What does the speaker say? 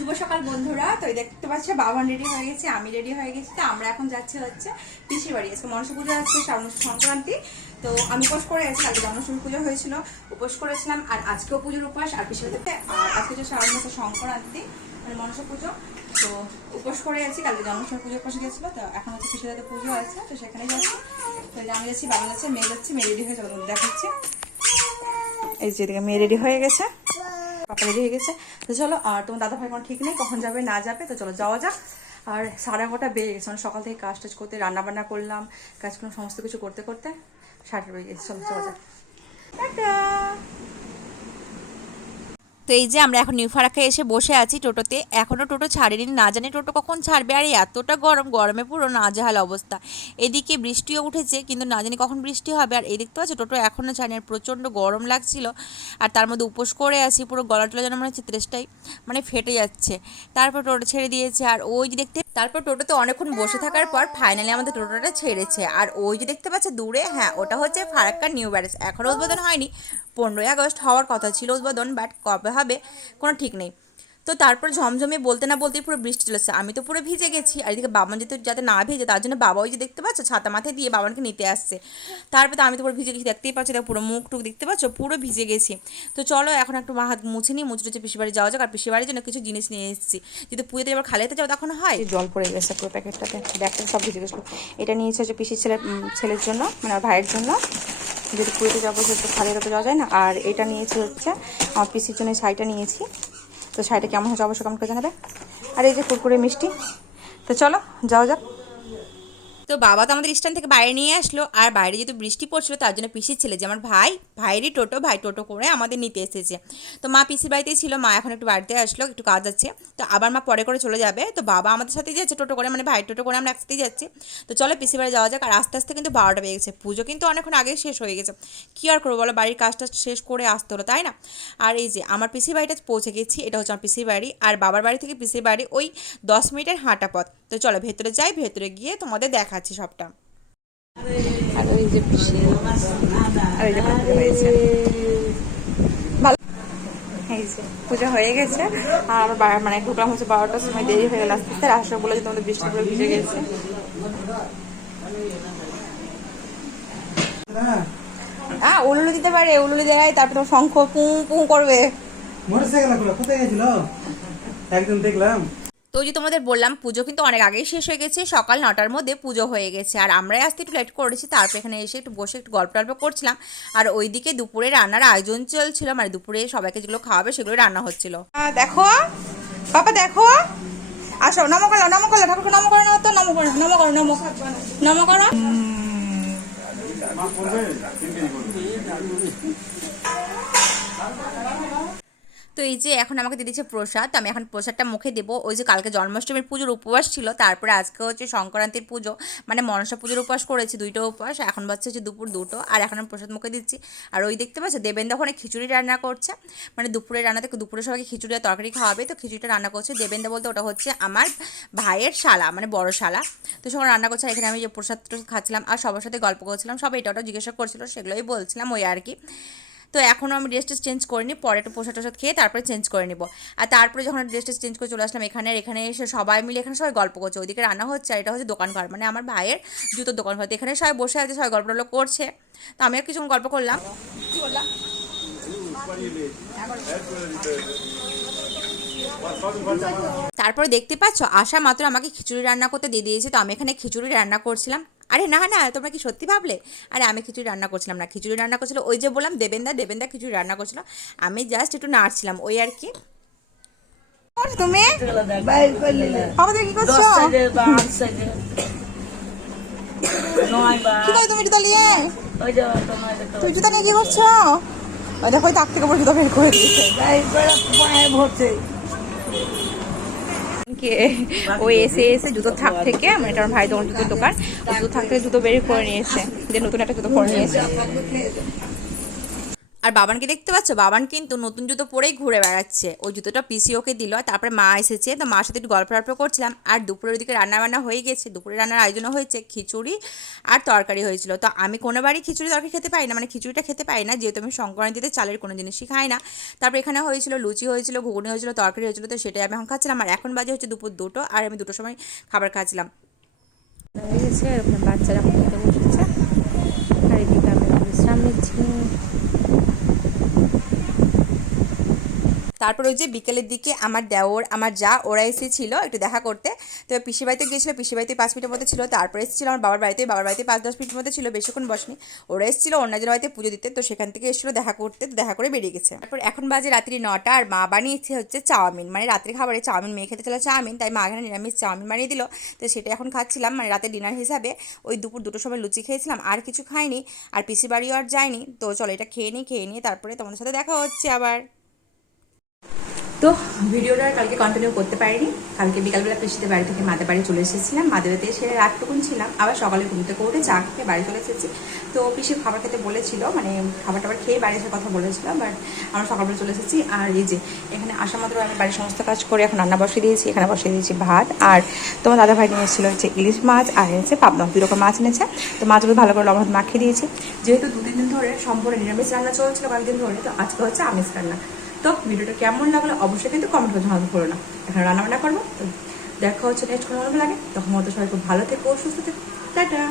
শুভ সকাল বন্ধুরা। তো দেখতে পাচ্ছ, বাবা রেডি হয়ে গেছে, আমি রেডি হয়ে গেছি। তো আমরা এখন যাচ্ছি হচ্ছে পিসির বাড়ি। আজকে মনসা পুজো আছে শ্রাবণ সংক্রান্তি। তো আমি উপোস করে গেছি, কালকে জন্মাষ্টমী পুজো হয়েছিল। উপোস করেছিলাম, আর আজকেও পুজোর উপাস, আর পিসির বাড়িতে, আর আজকে হচ্ছে শ্রাবণ মাসের সংক্রান্তি মানে মনসা পুজো। তো উপোস করে আছি কালকে জন্মাষ্টমী পুজো পাশে গেছিল, তো এখন হচ্ছে পিসির বাড়িতে পুজো আছে, তো সেখানে যাচ্ছি। তো আমি যাচ্ছি, বাবা যাচ্ছে, মেয়ে যাচ্ছে, মেয়ে রেডি হয়ে যাবে, দেখাচ্ছি। এই যে মেয়ে রেডি হয়ে গেছে। পাপা রেডি হয়ে গেছে। তো চলো, আর তোমার দাদা ভাই কোনো ঠিক নেই, কখন যাবে, না যাবে, তো চলো যাওয়া যাক। আর সাড়ে এগারোটা বেড়ে গেছে মানে সকাল থেকে কাজ টাজ করতে, রান্নাবান্না করলাম কাজ করলাম সমস্ত কিছু করতে করতে সাড়ে বেড়ে গেছে। চলো, যাওয়া যাক। তো এই যে আমরা এখন নিউ ফারাক্কায় এসে বসে আছি টোটোতে এখনও টোটো ছাড়েনি। না জানি টোটো কখন ছাড়বে। আর এতটা গরম, গরমে পুরো নাজেহাল অবস্থা। এদিকে বৃষ্টিও উঠেছে, কিন্তু না জানি কখন বৃষ্টি হবে। আর এদিক তো আছে, টোটো এখনও ছাড়েনি। আর প্রচণ্ড গরম লাগছিল। আর তার মধ্যে উপোস করে আছি, পুরো গলা টলা যেন মনে হচ্ছে ত্রেসটাই মানে ফেটে যাচ্ছে। তারপর টোটো ছেড়ে দিয়েছে। আর ওই দেখতে তারপর টোটোতে অনেকক্ষণ বসে থাকার পর ফাইনালি আমাদের টোটোটা ছেড়েছে। আর ওই যে দেখতে পাচ্ছে দূরে হ্যাঁ ওটা হচ্ছে ফারাক্কা নিউ ব্যারেজ। এখনও উদ্বোধন হয়নি, পনেরোই আগস্ট হওয়ার কথা ছিল উদ্বোধন বাট কবে হবে কোনো ঠিক নেই। তো তারপর ঝমঝমে বলতে না বলতেই পুরো বৃষ্টি চলেছে আমি তো পুরো ভিজে গেছি, আর এদিকে বাবা যেতে যাতে না ভিজে, তার জন্য বাবা ওই যে দেখতে পাচ্ছ, ছাতা মাথায় দিয়ে বাবাকে নিতে আসছে। তারপর তো আমি তো পুরো ভিজে গেছি, দেখতেই পাচ্ছি, দেখো পুরো মুখ টুক দেখতে পাচ্ছ, পুরো ভিজে গেছি। তো চলো এখন একটু মা হাত মুছে নিই, মুছে টুছে পিসি বাড়ি যাওয়া যাক, আর পিসি বাড়ির জন্য কিছু জিনিস নিয়ে এসেছি। যদি পুজোতে এবার খালি হাতে যাও তখন হয়? জল পড়ে গেছে পুরো প্যাকেটটাতে ব্যাগটা সব ভিজে গেছিল। এটা নিয়েছে হচ্ছে পিসির ছেলে ছেলের জন্য মানে আমার ভাইয়ের জন্য। যদি পুরীতে যাব সেটা খালি হাতে যাওয়া যায় না। আর এটা নিয়েছি হচ্ছে, আমার পিসির জন্য শাড়িটা নিয়েছি। তো শাড়িটা কেমন হয়েছে অবশ্যই কমেন্ট করে জানাবে। আর এই যে কুরকুরে মিষ্টি। তো চলো, যাওয়া যাক। তো বাবা তো আমাদের স্ট্যান্ড থেকে বাইরে নিয়ে আসলো। আর বাইরে যেহেতু বৃষ্টি পড়ছিল, তার জন্য পিসির ছেলে যে আমার ভাই ভাইয়েরই টোটো, ভাই টোটো করে আমাদের নিতে এসেছে। তো মা পিসির বাড়িতেই ছিল, মা এখন একটু বাড়িতে আসলো, একটু কাজ আছে। তো আবার মা পরে করে চলে যাবে। তো বাবা আমাদের সাথেই যাচ্ছে টোটো করে মানে ভাই টোটো করে আমরা একসাথেই যাচ্ছি। তো চলো পিসির বাড়ি যাওয়া যাক। আর আস্তে আস্তে কিন্তু বারোটা বেজে গেছে। পুজো কিন্তু অনেকক্ষণ আগেই শেষ হয়ে গেছে। কী আর করব বলো? বাড়ির কাজটা শেষ করে আসতে হলো, তাই না? আর এই যে আমার পিসির বাড়িটা পৌঁছে গেছি, এটা হচ্ছে আমার পিসির বাড়ি। আর বাবার বাড়ি থেকে পিসির বাড়ি ওই দশ মিনিটের হাঁটা পথ। তো চলো ভেতরে যাই ভেতরে গিয়ে তোমাদের দেখাচ্ছি সবটা। আর ওই যে আর এই যে ভালো। এই যে পুজো হয়ে গেছে। আর আমার মানে ঢুকলাম হচ্ছে বারোটার সময় দেরি হয়ে গেল আস্তে আস্তে। রাস্তা বলে যে তোমাদের বৃষ্টি করে ভিজে গেছে। হ্যাঁ উলুলু দিতে পারে উলুলু দেয় তারপর তোমার শঙ্খ পুঁ পুঁ করবে। মোটরসাইকেলগুলো কোথায় গেছিল? একদিন দেখলাম। তো ওই যে তোমাদের বললাম পুজো কিন্তু অনেক আগেই শেষ হয়ে গেছে সকাল নটার মধ্যে পুজো হয়ে গেছে। আর আমরাই আসতে একটু লেট করেছি তারপর এখানে এসে একটু বসে একটু গল্প টল্প করছিলাম। আর ওইদিকে দুপুরে রান্নার আয়োজন চলছিল মানে দুপুরে সবাইকে যেগুলো খাওয়াবে সেগুলো রান্না হচ্ছিল। দেখো বাবা দেখো। আসো নম করো নম করো ঠাকুরকে নম করো তো নম করো নম করো নম। নম করো। তো এই যে এখন আমাকে দিয়ে প্রসাদ, তো আমি এখন প্রসাদটা মুখে দেবো। ওই যে কালকে জন্মাষ্টমীর পুজোর উপবাস ছিল, তারপরে আজকে হচ্ছে সংক্রান্তির পুজো। মানে মনসা পুজোর উপবাস করেছি, দুইটা উপবাস। এখন বাচ্চা হচ্ছে দুপুর দুটো, আর এখন আমি প্রসাদ মুখে দিচ্ছি। আর ওই দেখতে পাচ্ছে দেবেন্দা ওখানে খিচুড়ি রান্না করছে। মানে দুপুরে রান্নাতে, দুপুরে সবাইকে খিচুড়ি আর তরকারি খাওয়াবে, তো খিচুড়িটা রান্না করছে। দেবেন্দা বলতে ওটা হচ্ছে আমার ভাইয়ের শালা মানে বড় শালা। তো সবাই রান্না করছে এখানে আমি যে প্রসাদ খাচ্ছিলাম, আর সবার সাথে গল্প করছিলাম, সবাই এটা ওটা জিজ্ঞাসা করছিল, সেগুলোই বলছিলাম ওই আর কি। তো এখনও আমি ড্রেস টেস চেঞ্জ করিনি, পরে একটু পোশাক টোশাক খেয়ে তারপরে চেঞ্জ করে নিব। আর তারপরে যখন ড্রেস টেস চেঞ্জ করে চলে আসলাম এখানে এখানে এসে সবাই মিলে এখানে সবাই গল্প করছে। ওইদিকে রান্না হচ্ছে আর এটা হচ্ছে দোকান ঘর। মানে আমার ভাইয়ের জুতোর দোকান ঘর। তো এখানে সবাই বসে আছে, সবাই গল্প টল্প করছে। তো আমি আর কিছুক্ষণ গল্প করলাম। কি বললাম তারপরে দেখতে পাচ্ছ আসা মাত্র আমাকে খিচুড়ি রান্না করতে দিয়ে দিয়েছে। তো আমি এখানে খিচুড়ি রান্না করছিলাম। আরে না না তোমরা কি সত্যি ভাবলে? আরে আমি খিচুড়ি রান্না করছিলাম না খিচুড়ি রান্না করছিল ওই যে বললাম দেবেন্দা দেবেন্দা খিচুড়ি রান্না করছিল। আমি জাস্ট একটু নাড়ছিলাম ওই আর কি। তুমি? কি করছ? কি করে তুমি জুতা নিয়ে? তুমি জুতা নিয়ে কি করছ? ওই দেখো ওই তাক থেকে জুতা বের করে দিয়েছে। কে ও এসে এসে জুতো থাক থেকে মানে আমার ভাই দোকান জুতো দোকান। জুতো থাক থেকে জুতো বের করে নিয়েছে যে নতুন একটা জুতো পরে নিয়েছে আর বাবানকে দেখতে পাচ্ছ? বাবান কিন্তু নতুন জুতো পরেই ঘুরে বেড়াচ্ছে। ওই জুতোটা পিসি ওকে দিল, তারপরে মা এসেছে। তো মার সাথে একটু গল্প টল্প করছিলাম। আর দুপুরের দিকে রান্না বান্না হয়ে গেছে। দুপুরে রান্নার আয়োজনও হয়েছে, খিচুড়ি আর তরকারি হয়েছিল। তো আমি কোনো বাড়ি খিচুড়ি তরকারি খেতে পাই না। মানে খিচুড়িটা খেতে পাই না। যেহেতু আমি সংক্রান্তিতে চালের কোনো জিনিসই খাই না। তারপরে এখানে হয়েছিল লুচি হয়েছিল, ঘুগনি হয়েছিল, তরকারি হয়েছিল। তো সেটাই আমি এখন খাচ্ছিলাম। আর এখন বাজে হচ্ছে দুপুর দুটো। আর আমি দুটোর সময় খাবার খাচ্ছিলাম। বাচ্চারা বসেছে। বিশ্রাম নিচ্ছি। তারপর ওই যে বিকেলের দিকে আমার দেওর, আমার যা, ওরা এসেছিল একটু দেখা করতে। তো পিসি বাড়িতে গিয়েছিল পিসি বাড়িতে পাঁচ মিনিটের মধ্যে ছিল। তারপরে এসেছিল আমার বাবার বাড়িতে বাবার বাড়িতে পাঁচ দশ মিনিটের মধ্যে ছিল বেশিক্ষণ বসনি। ওরা এসেছিল অন্যদের বাড়িতে পুজো দিতে, তো সেখান থেকে এসেছিল দেখা করতে, তো দেখা করে বেরিয়ে গেছে। তারপর এখন বাজে রাত্রি নটা, আর মা বানিয়েছে হচ্ছে চাউমিন। মানে রাত্রি খাবারে চাউমিন, মেয়ে খেতে চলে চাউমিন, তাই মা এখানে নিরামিষ চাউমিন বানিয়ে দিল। তো সেটা এখন খাচ্ছিলাম মানে রাতে ডিনার হিসাবে ওই দুপুর দুটোর সময় লুচি খেয়েছিলাম, আর কিছু খাইনি। আর পিসি বাড়িও আর যায়নি। তো চলো এটা খেয়ে নিই, খেয়ে নিয়ে তারপরে তোমাদের সাথে দেখা হচ্ছে আবার। তো ভিডিওটা কালকে কন্টিনিউ করতে পারিনি। কালকে বিকালবেলা পিসিদের বাড়ি থেকে মাদের বাড়ি চলে এসেছিলাম। মাদের বাড়িতে এসে রাতটুকুন ছিলাম। আবার সকালে ঘুম থেকে উঠে চা খেয়ে বাড়ি চলে এসেছি। তো পিসি খাবার খেতে বলেছিল মানে খাবার টাবার খেয়ে বাড়ি আসার কথা বলেছিল বাট আমরা সকালবেলা চলে এসেছি। আর এই যে, এখানে আসা মাত্র আমি বাড়ির সমস্ত কাজ করে এখন রান্না বসিয়ে দিয়েছি। এখানে বসিয়ে দিয়েছি ভাত। আর তোমার দাদা ভাই নিয়ে এসেছিল হচ্ছে ইলিশ মাছ আর এনেছে পাবনা দুই রকম মাছ এনেছে। তো মাছগুলো ভালো করে লবণ মাখিয়ে দিয়েছি। যেহেতু দু তিন দিন ধরে সম্পূর্ণ নিরামিষ রান্না চলছিল কয়েকদিন ধরে, তো আজকে হচ্ছে আমিষ রান্না। তো ভিডিওটা কেমন লাগল অবশ্যই কিন্তু কমেন্ট করে জানাতে ভুলো না। এখন রান্নাবান্না করব। তো দেখা হচ্ছে নেক্সট কোনো লাগে, তখন মতো সবাই খুব ভালো থেকো, সুস্থ থেকো। টাটা!